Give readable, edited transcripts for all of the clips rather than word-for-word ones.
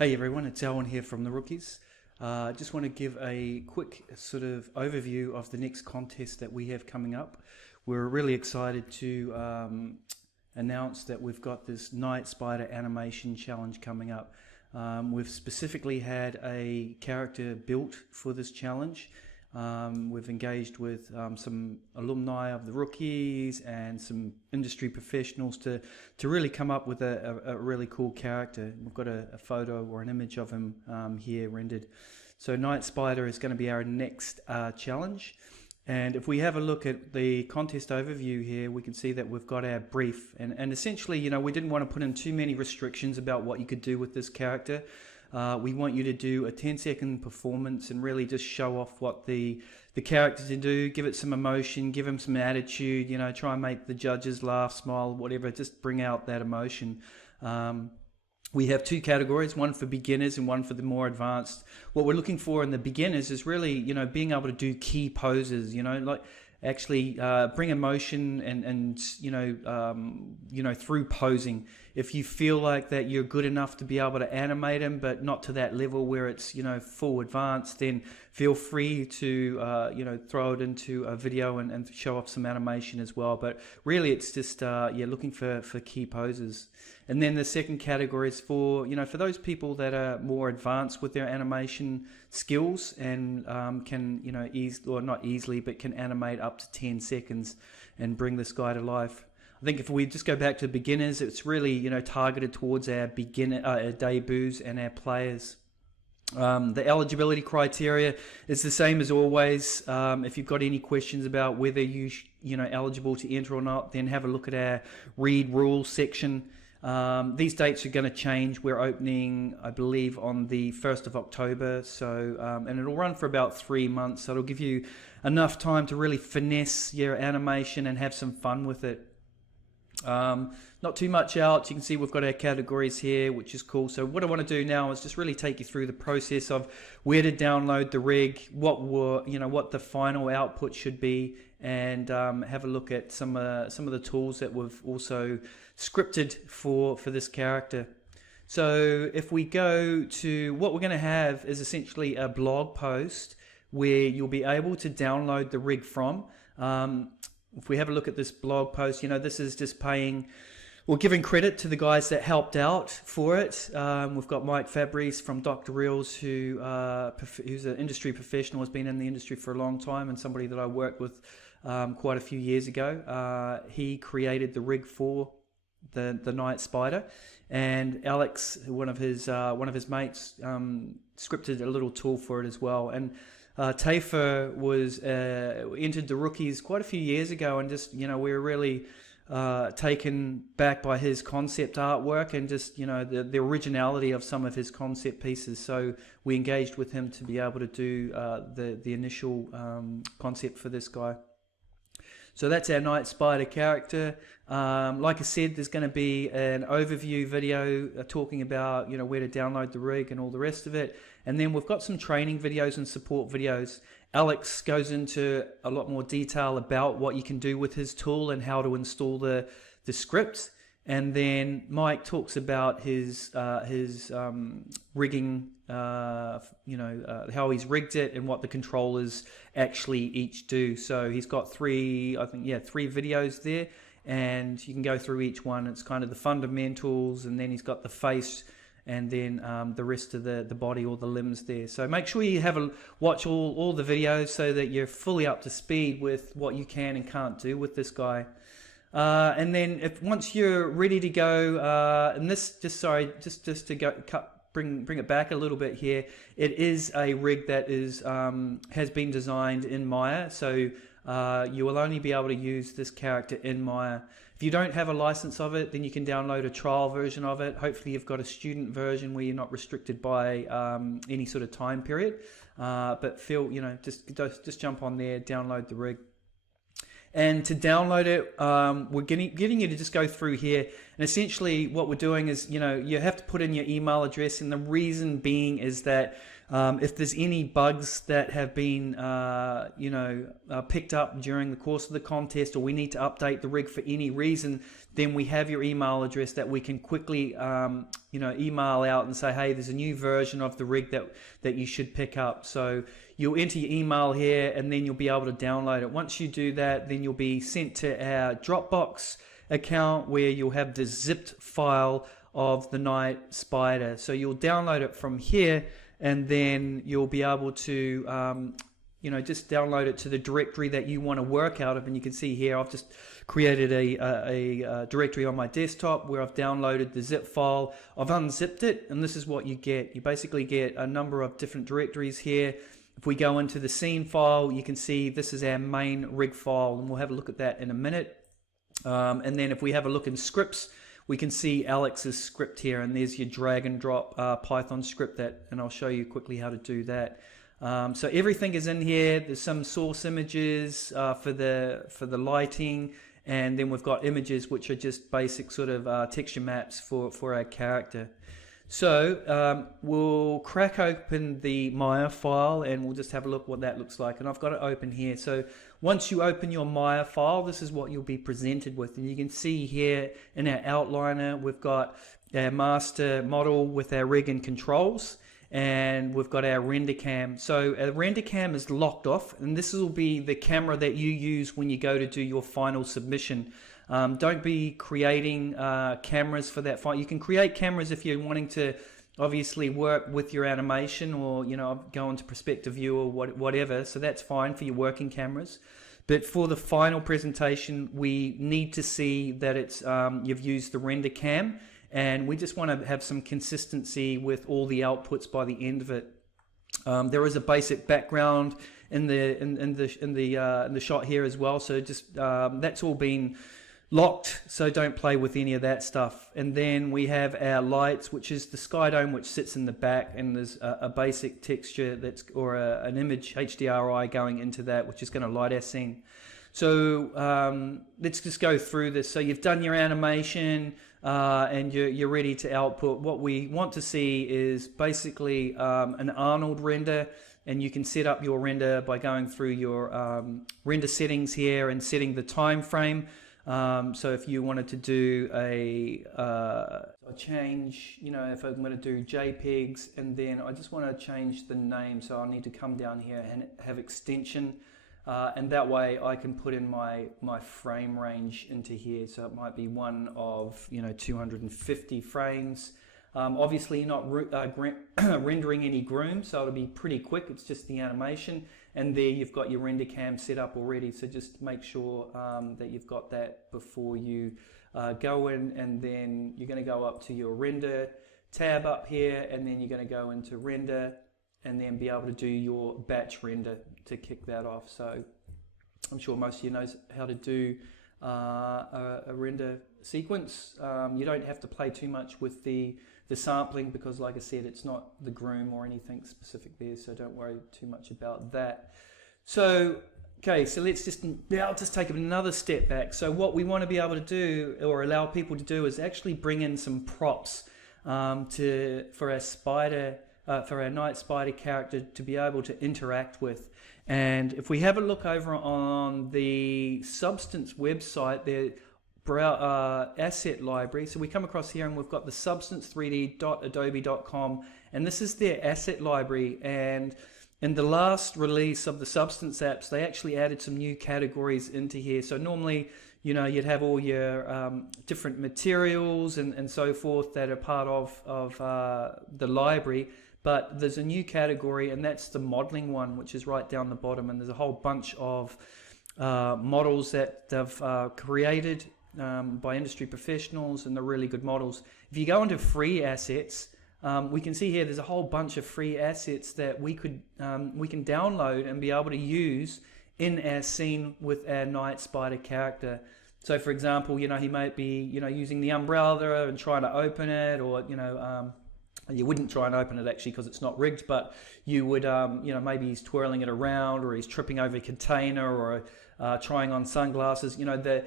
Hey everyone, it's Owen here from the Rookies. I just want to give a quick sort of overview of the next contest that we have coming up. We're really excited to announce that we've got this Night Spider animation challenge coming up. We've specifically had a character built for this challenge. We've engaged with some alumni of the Rookies and some industry professionals to really come up with a really cool character. We've got a photo or an image of him here rendered. So Night Spider is going to be our next challenge. And if we have a look at the contest overview here, we can see that we've got our brief. And essentially, you know, we didn't want to put in too many restrictions about what you could do with this character. We want you to do a 10-second performance and really just show off what the character can do, give it some emotion, give him some attitude, you know, try and make the judges laugh, smile, whatever, just bring out that emotion. We have two categories, one for beginners and one for the more advanced. What we're looking for in the beginners is really, you know, being able to do key poses, you know, like actually bring emotion and you know, through posing. If you feel like that you're good enough to be able to animate them, but not to that level where it's, you know, full advanced, then feel free to you know, throw it into a video and show off some animation as well. But really it's just yeah, looking for key poses. And then the second category is for, you know, for those people that are more advanced with their animation skills and can, you know, not easily, but can animate up to 10 seconds and bring this guy to life. I think if we just go back to beginners, it's really, you know, targeted towards our our debuts and our players. The eligibility criteria is the same as always. If you've got any questions about whether you know, eligible to enter or not, then have a look at our read rules section. These dates are going to change. We're opening, I believe, on the 1st of October, so and it'll run for about 3 months, so it'll give you enough time to really finesse your animation and have some fun with it. Not too much else. You can see we've got our categories here, which is cool. So what I want to do now is just really take you through the process of where to download the rig, what the final output should be, and have a look at some of the tools that we've also scripted for this character. So if we go to what we're going to have is essentially a blog post where you'll be able to download the rig from. If we have a look at this blog post, you know, this is just giving credit to the guys that helped out for it. We've got Mike Fabries from Dr. Reels, who's an industry professional, has been in the industry for a long time, and somebody that I worked with quite a few years ago. He created the rig for the Night Spider, and Alex, one of his mates, scripted a little tool for it as well. And Tayfur was entered the Rookies quite a few years ago, and just, you know, we were really taken back by his concept artwork and just, you know, the originality of some of his concept pieces. So we engaged with him to be able to do the initial concept for this guy. So that's our Night Spider character. Like I said, there's going to be an overview video talking about, you know, where to download the rig and all the rest of it. And then we've got some training videos and support videos. Alex goes into a lot more detail about what you can do with his tool and how to install the script. And then Mike talks about his rigging, you know, how he's rigged it and what the controllers actually each do. So he's got three videos there, and you can go through each one. It's kind of the fundamentals, and then he's got the face, and then the rest of the body or the limbs there. So make sure you watch all the videos so that you're fully up to speed with what you can and can't do with this guy. And then once you're ready to go, and this just to go bring it back a little bit here, it is a rig that has been designed in Maya, so you will only be able to use this character in Maya. If you don't have a license of it, then you can download a trial version of it. Hopefully you've got a student version where you're not restricted by any sort of time period. But feel, you know, just jump on there, download the rig. And to download it, we're getting you to just go through here. And essentially what we're doing is, you know, you have to put in your email address. And the reason being is that if there's any bugs that have been, picked up during the course of the contest, or we need to update the rig for any reason, then we have your email address that we can quickly email out and say, hey, there's a new version of the rig that you should pick up. So you'll enter your email here, and then you'll be able to download it. Once you do that, then you'll be sent to our Dropbox account, where you'll have the zipped file of the Night Spider. So you'll download it from here, and then you'll be able to just download it to the directory that you want to work out of. And you can see here I've just created a directory on my desktop where I've downloaded the zip file. I've unzipped it, and this is what you get. You basically get a number of different directories here. If we go into the scene file, you can see this is our main rig file, and we'll have a look at that in a minute. And then if we have a look in scripts, we can see Alex's script here, and there's your drag and drop Python script and I'll show you quickly how to do that. So everything is in here. There's some source images for the lighting, and then we've got images which are just basic sort of texture maps for our character. So we'll crack open the Maya file, and we'll just have a look what that looks like. And I've got it open here. So once you open your Maya file, this is what you'll be presented with. And you can see here in our outliner, we've got our master model with our rig and controls, and we've got our render cam. So our render cam is locked off, and this will be the camera that you use when you go to do your final submission. Don't be creating cameras for that file. You can create cameras if you're wanting to obviously work with your animation, or go into perspective view or whatever. So that's fine for your working cameras. But for the final presentation, we need to see that it's you've used the render cam, and we just want to have some consistency with all the outputs by the end of it. There is a basic background in the shot here as well. So just that's all been locked, so don't play with any of that stuff. And then we have our lights, which is the sky dome, which sits in the back, and there's a basic texture an image HDRI going into that, which is going to light our scene. So let's just go through this. So you've done your animation, and you're ready to output. What we want to see is basically an Arnold render, and you can set up your render by going through your render settings here and setting the time frame. So if you wanted to do a change, if I'm going to do JPEGs, and then I just want to change the name, so I'll need to come down here and have extension, and that way I can put in my frame range into here. So it might be one of 250 frames. Obviously you're not rendering any groom, so it'll be pretty quick. It's just the animation, and there you've got your render cam set up already. So just make sure that you've got that before you go in, and then you're going to go up to your render tab up here, and then you're going to go into render, and then be able to do your batch render to kick that off. So I'm sure most of you knows how to do a render sequence. You don't have to play too much with the sampling, because like I said, it's not the groom or anything specific there, so don't worry too much about that. So okay, so let's just take another step back. So what we want to be able to do, or allow people to do, is actually bring in some props for our Night Spider character to be able to interact with. And if we have a look over on the Substance website, their asset library, so we come across here and we've got the substance3d.adobe.com, and this is their asset library. And in the last release of the Substance apps, they actually added some new categories into here. So normally, you'd have all your different materials and so forth that are part of the library. But there's a new category, and that's the modeling one, which is right down the bottom. And there's a whole bunch of models that they've created by industry professionals, and they're really good models. If you go into free assets, we can see here there's a whole bunch of free assets that we can download and be able to use in our scene with our Night Spider character. So for example, he might be using the umbrella and trying to open it, or you wouldn't try and open it actually because it's not rigged, but you would maybe he's twirling it around, or he's tripping over a container, or trying on sunglasses. The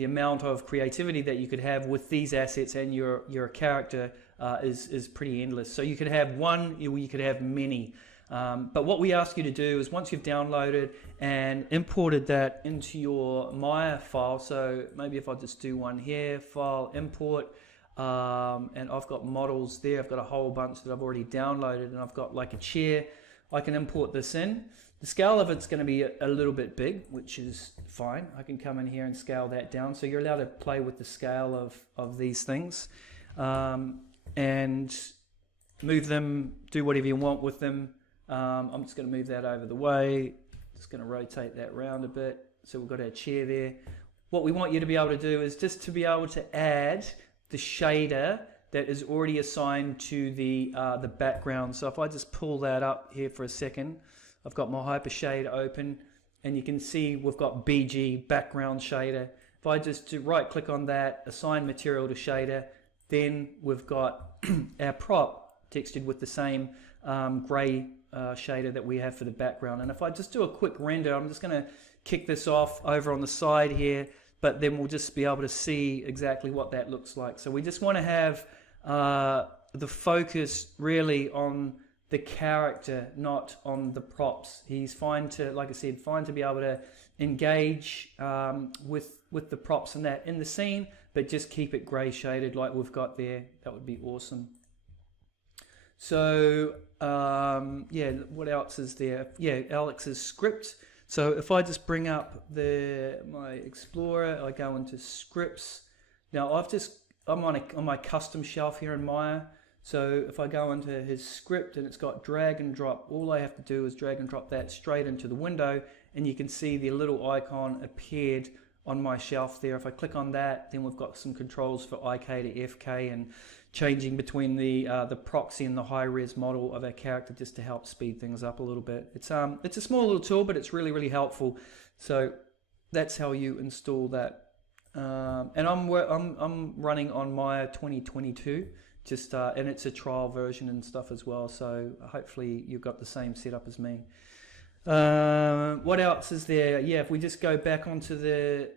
amount of creativity that you could have with these assets and your character is pretty endless. So you could have one, or you could have many. But what we ask you to do is once you've downloaded and imported that into your Maya file, so maybe if I just do one here, file import, and I've got models there, I've got a whole bunch that I've already downloaded, and I've got like a chair, I can import this in. The scale of it's going to be a little bit big, which is fine. I can come in here and scale that down. So you're allowed to play with the scale of these things, and move them, do whatever you want with them. I'm just going to move that over the way, just going to rotate that round a bit. So we've got our chair there. What we want you to be able to do is just to be able to add the shader that is already assigned to the background. So if I just pull that up here for a second, I've got my hypershade open, and you can see we've got BG, background shader. If I just do right click on that, assign material to shader, then we've got our prop textured with the same gray shader that we have for the background. And if I just do a quick render, I'm just going to kick this off over on the side here, but then we'll just be able to see exactly what that looks like. So we just want to have the focus really on the character, not on the props. He's fine to, like I said, fine to be able to engage with the props and that in the scene, but just keep it gray shaded like we've got there. That would be awesome. So yeah, what else is there? Yeah, Alex's script. So if I just bring up my Explorer, I go into scripts. Now I'm on my custom shelf here in Maya. So if I go into his script and it's got drag and drop, all I have to do is drag and drop that straight into the window, and you can see the little icon appeared on my shelf there. If I click on that, then we've got some controls for IK to FK and changing between the proxy and the high res model of our character, just to help speed things up a little bit. It's a small little tool, but it's really, really helpful. So that's how you install that. And I'm running on Maya 2022. And it's a trial version and stuff as well, so hopefully you've got the same setup as me. What else is there? Yeah, if we just go back onto the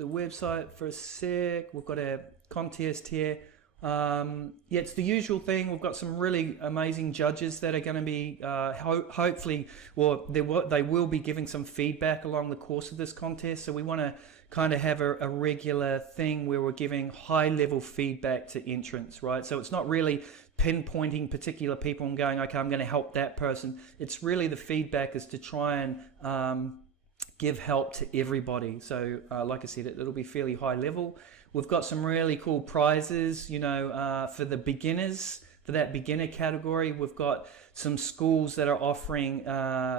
website for a sec, we've got a contest here. Yeah, it's the usual thing. We've got some really amazing judges that are going to be hopefully, well, they will be giving some feedback along the course of this contest. So we want to kind of have a regular thing where we're giving high level feedback to entrants, right? So it's not really pinpointing particular people and going, okay, I'm going to help that person. It's really the feedback is to try and give help to everybody. So like I said, it'll be fairly high level. We've got some really cool prizes, you know, for the beginners, for that beginner category. We've got some schools that are offering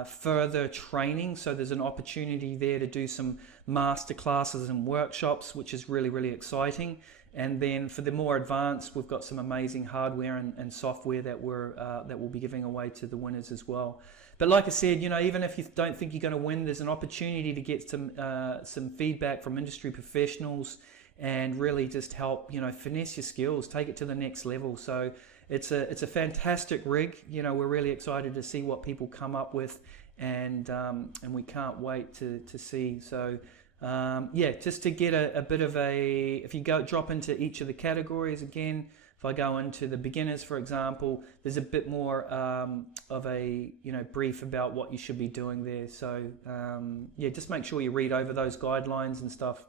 further training. So there's an opportunity there to do some master classes and workshops, which is really, really exciting. And then for the more advanced, we've got some amazing hardware and software that we'll be giving away to the winners as well. But like I said, you know, even if you don't think you're going to win, there's an opportunity to get some feedback from industry professionals and really just help, you know, finesse your skills, take it to the next level. So it's a fantastic rig. You know, we're really excited to see what people come up with, and we can't wait to see. So yeah, just to get a bit of if you drop into each of the categories again, if I go into the beginners, for example, there's a bit more of a, you know, brief about what you should be doing there. So yeah, just make sure you read over those guidelines and stuff.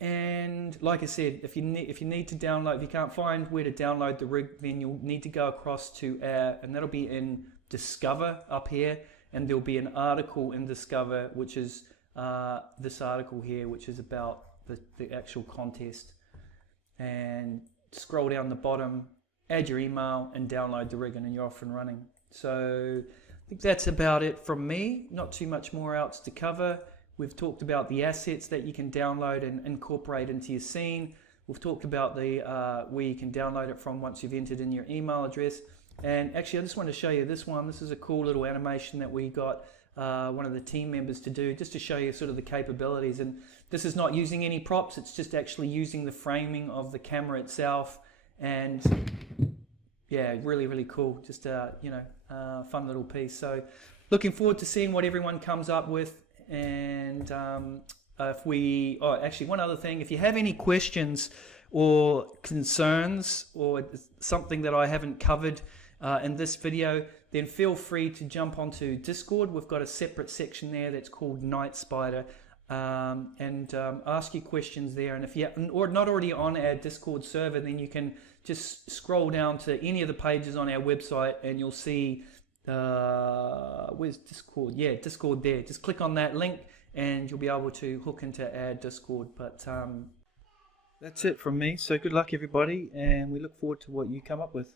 And like I said, if you need to download, if you can't find where to download the rig, then you'll need to go across to and that'll be in Discover up here, and there'll be an article in Discover, which is this article here, which is about the actual contest. And scroll down the bottom, add your email, and download the rig, and then you're off and running. So I think that's about it from me. Not too much more else to cover. We've talked about the assets that you can download and incorporate into your scene. We've talked about where you can download it from once you've entered in your email address. And actually, I just want to show you this one. This is a cool little animation that we got one of the team members to do, just to show you sort of the capabilities. And this is not using any props. It's just actually using the framing of the camera itself. And yeah, really, really cool. Just you know, fun little piece. So looking forward to seeing what everyone comes up with. And actually one other thing, if you have any questions or concerns or something that I haven't covered in this video, then feel free to jump onto Discord. We've got a separate section there that's called Night Spider, and ask your questions there. And if you're not already on our Discord server, then you can just scroll down to any of the pages on our website and you'll see, where's Discord? Yeah, Discord there. Just click on that link and you'll be able to hook into our Discord. But that's it from me. So good luck, everybody, and we look forward to what you come up with.